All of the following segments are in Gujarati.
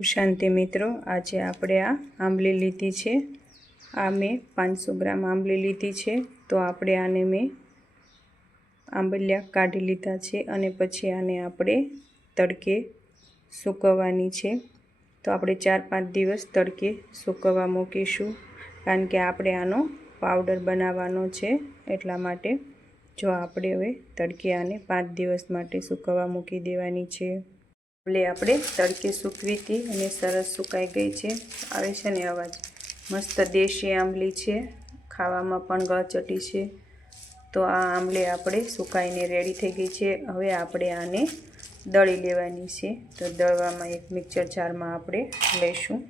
શાંતિ મિત્રો, આજે આપણે આ આંબલી લીધી છે। આ મેં 500 ગ્રામ આંબલી લીધી છે। તો આપણે આને મેં આંબલિયા કાઢી લીધા છે અને પછી આને આપણે તડકે સૂકવવાની છે। તો આપણે 4-5 દિવસ તડકે સૂકવવા મૂકીશું, કારણ કે આપણે આનો પાવડર બનાવવાનો છે, એટલા માટે। જો આપણે હવે તડકે આને 5 દિવસ માટે સૂકવવા મૂકી દેવાની છે। આપણે તડકે સૂકવી હતી અને સરસ સુકાઈ ગઈ છે। આવે છે ને અવાજ? મસ્ત દેશી આંબલી છે, ખાવામાં પણ ગળચટી છે। તો આ આંબલી આપણે સુકાઈને રેડી થઈ ગઈ છે। હવે આપણે આને દળી લેવાની છે। તો દળવામાં એક મિક્સર જારમાં આપણે લઈશું।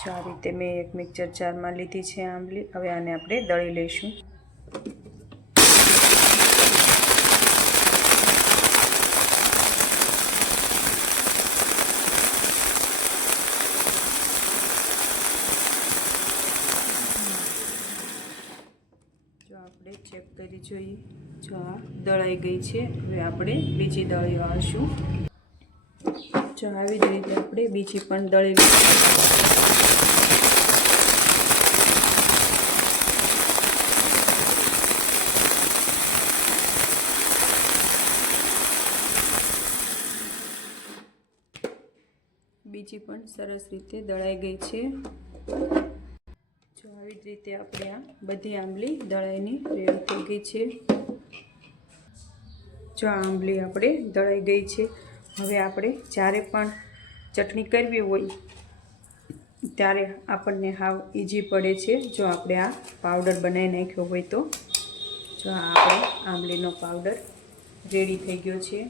જો આ રીતે મેં એક મિક્સર જારમાં લીધી છે આંબલી। હવે આને આપણે દળી લઈશું। જો આપણે ચેક કરી જોઈએ, જો આ દળાઈ ગઈ છે। હવે આપણે બીજી દળી વાળશું। જો આવી જ રીતે આપણે બીજી પણ દળી લઈશું। બીજી પણ સરસ રીતે દળાઈ ગઈ છે। જો આવી જ રીતે આપણે આ બધી આંબલી દળાઈને રેડી થઈ ગઈ છે। જો આ આંબલી આપણે દળાઈ ગઈ છે। હવે આપણે જ્યારે પણ ચટણી કરવી હોય ત્યારે આપણને હાવ ઈઝી પડે છે, જો આપણે આ પાવડર બનાવી નાખ્યો હોય તો। જો આ આપણે આંબલીનો પાવડર રેડી થઈ ગયો છે।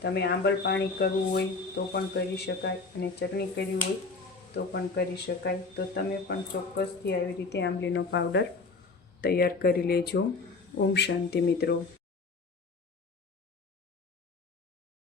તમે આંબલ પાણી કરવું હોય તો પણ કરી શકાય, અને ચટણી કરવી હોય તો પણ કરી શકાય। તો તમે પણ ચોક્કસથી આવી રીતે આંબલીનો પાવડર તૈયાર કરી લેજો। ઓમ શાંતિ મિત્રો।